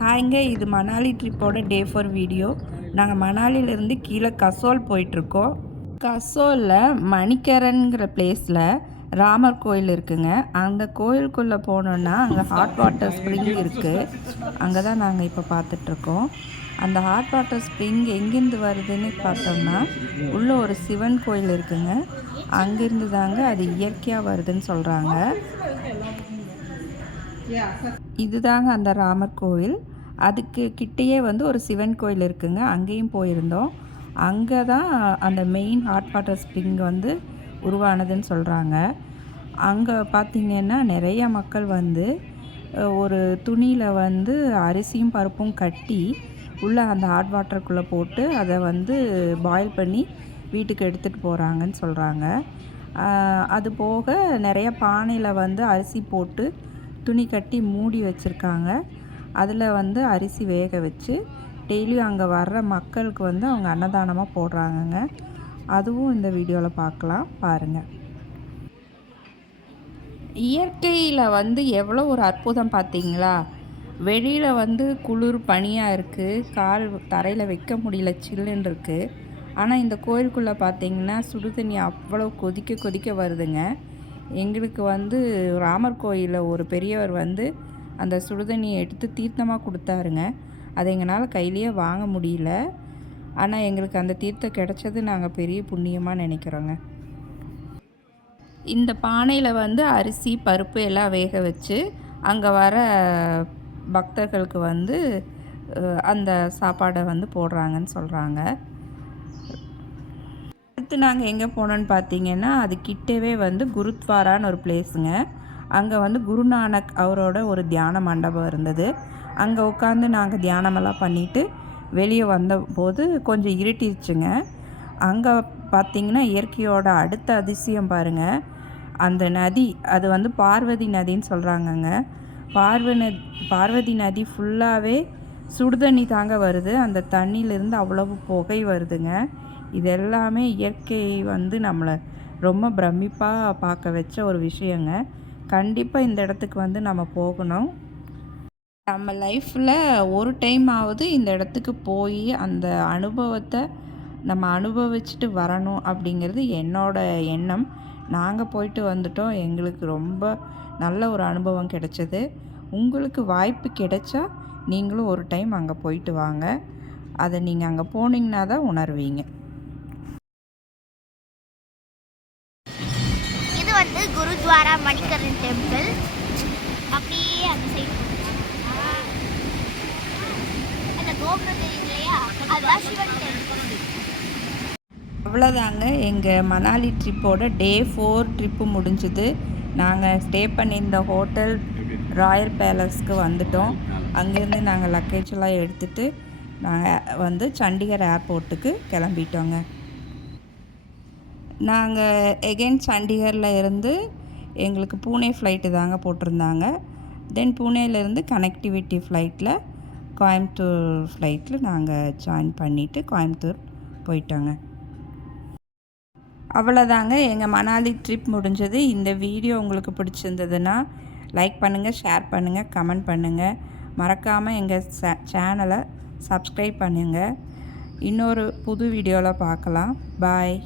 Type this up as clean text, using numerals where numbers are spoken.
ஹாய்ங்க, இது மணாலி ட்ரிப்போட டே 4 வீடியோ. நாங்கள் மணாலியிலேருந்து கீழே கசோல் போயிட்டுருக்கோம். கசோலில் மணிக்கரன்கிற பிளேஸில் ராமர் கோயில் இருக்குங்க. அந்த கோயிலுக்குள்ளே போனோன்னா அங்கே ஹாட் வாட்டர் ஸ்ப்ரிங் இருக்குது. அங்கே தான் நாங்கள் இப்போ பார்த்துட்ருக்கோம். அந்த ஹாட் வாட்டர் ஸ்ப்ரிங் எங்கேருந்து வருதுன்னு பார்த்தோம்னா உள்ளே ஒரு சிவன் கோயில் இருக்குங்க. அங்கேருந்து தாங்க அது இயற்கையாக வருதுன்னு சொல்கிறாங்க. இதுதாங்க அந்த ராமர் கோவில். அதுக்கு கிட்டேயே வந்து ஒரு சிவன் கோயில் இருக்குங்க. அங்கேயும் போயிருந்தோம். அங்கே தான் அந்த மெயின் ஹாட் வாட்டர் ஸ்ப்ரிங் வந்து உருவானதுன்னு சொல்கிறாங்க. அங்கே பார்த்திங்கன்னா நிறைய மக்கள் வந்து ஒரு துணியில் வந்து அரிசியும் பருப்பும் கட்டி உள்ளே அந்த ஹாட் வாட்டருக்குள்ளே போட்டு அதை வந்து பாயில் பண்ணி வீட்டுக்கு எடுத்துகிட்டு போகிறாங்கன்னு சொல்கிறாங்க. அது போக நிறைய பானையில் வந்து அரிசி போட்டு துணி கட்டி மூடி வச்சுருக்காங்க. அதில் வந்து அரிசி வேக வச்சு டெய்லியும் அங்கே வர்ற மக்களுக்கு வந்து அவங்க அன்னதானமாக போடுறாங்கங்க. அதுவும் இந்த வீடியோவில் பார்க்கலாம், பாருங்கள். இயற்கையில் வந்து எவ்வளோ ஒரு அற்புதம் பார்த்தீங்களா? வெளியில் வந்து குளிர் பனியாக இருக்குது, கால் தரையில் வைக்க முடியல, சில்லுன்னு இருக்குது. ஆனால் இந்த கோயிலுக்குள்ளே பார்த்தீங்கன்னா சுடு தண்ணி அவ்வளோ கொதிக்க கொதிக்க வருதுங்க. எங்களுக்கு வந்து ராமர் கோயிலில் ஒரு பெரியவர் வந்து அந்த சுடுதண்ணியை எடுத்து தீர்த்தமாக கொடுத்தாருங்க. அதை எங்களால் கையிலேயே வாங்க முடியல. ஆனால் எங்களுக்கு அந்த தீர்த்தம் கிடச்சது நாங்கள் பெரிய புண்ணியமாக நினைக்கிறோங்க. இந்த பானையில் வந்து அரிசி பருப்பு எல்லாம் வேக வச்சு அங்கே வர பக்தர்களுக்கு வந்து அந்த சாப்பாடை வந்து போடுறாங்கன்னு சொல்கிறாங்க. அடுத்து நாங்கள் எங்கே போனோன்னு பார்த்தீங்கன்னா அது கிட்டவே வந்து குருத்வாரான்னு ஒரு பிளேஸுங்க. அங்கே வந்து குருநானக் அவரோட ஒரு தியான மண்டபம் இருந்தது. அங்கே உட்காந்து நாங்கள் தியானமெல்லாம் பண்ணிவிட்டு வெளியே வந்தபோது கொஞ்சம் இருட்டிடுச்சுங்க. அங்கே பார்த்திங்கன்னா இயற்கையோட அடுத்த அதிசயம் பாருங்கள். அந்த நதி அது வந்து பார்வதி நதின்னு சொல்கிறாங்கங்க. பார்வதி நதி ஃபுல்லாகவே சுடுதண்ணி தாங்க வருது. அந்த தண்ணியிலேருந்து அவ்வளவு புகை வருதுங்க. இதெல்லாமே இயற்கை வந்து நம்மளை ரொம்ப பிரமிப்பாக பார்க்க வச்ச ஒரு விஷயங்க. கண்டிப்பாக இந்த இடத்துக்கு வந்து நம்ம போகணும். நம்ம லைஃப்பில் ஒரு டைம் ஆவது இந்த இடத்துக்கு போய் அந்த அனுபவத்தை நம்ம அனுபவிச்சுட்டு வரணும் அப்படிங்கிறது என்னோட எண்ணம். நாங்கள் போயிட்டு வந்துட்டோம். எங்களுக்கு ரொம்ப நல்ல ஒரு அனுபவம் கிடைச்சது. உங்களுக்கு வாய்ப்பு கிடைச்சா நீங்களும் ஒரு டைம் அங்கே போயிட்டு வாங்க. அதை நீங்கள் அங்கே போனீங்கன்னா தான் உணர்வீங்க. இது வந்து குருத்வாரா மணிக்கரன் டெம்பிள். அப்படியே அந்த சைடு அந்த கோபுரம் தெரியும் இல்லையா, அதுதான் சிவன் டெம்பிள். அவ்வளோதாங்க, எங்கள் மணாலி ட்ரிப்போட டே 4 ட்ரிப்பு முடிஞ்சுது. நாங்கள் ஸ்டே பண்ணியிருந்த ஹோட்டல் ராயல் பேலஸ்க்கு வந்துட்டோம். அங்கேருந்து நாங்கள் லக்கேஜ் எல்லாம் எடுத்துகிட்டு நாங்கள் வந்து சண்டிகர் ஏர்போர்ட்டுக்கு கிளம்பிட்டோங்க. நாங்கள் எகெயின் சண்டிகரில் இருந்து எங்களுக்கு பூனே ஃப்ளைட்டு தாங்க போட்டிருந்தாங்க. தென் பூனேலேருந்து கனெக்டிவிட்டி ஃப்ளைட்டில் கோயம்புத்தூர் ஃப்ளைட்டில் நாங்கள் ஜாயின் பண்ணிவிட்டு கோயம்புத்தூர் போயிட்டோங்க. அவ்வளோதாங்க, எங்கள் மணாலி ட்ரிப் முடிஞ்சது. இந்த வீடியோ உங்களுக்கு பிடிச்சிருந்ததுன்னா லைக் பண்ணுங்கள், ஷேர் பண்ணுங்கள், கமெண்ட் பண்ணுங்கள். மறக்காமல் எங்கள் சேனலை சப்ஸ்கிரைப் பண்ணுங்கள். இன்னொரு புது வீடியோவில் பார்க்கலாம். பாய்.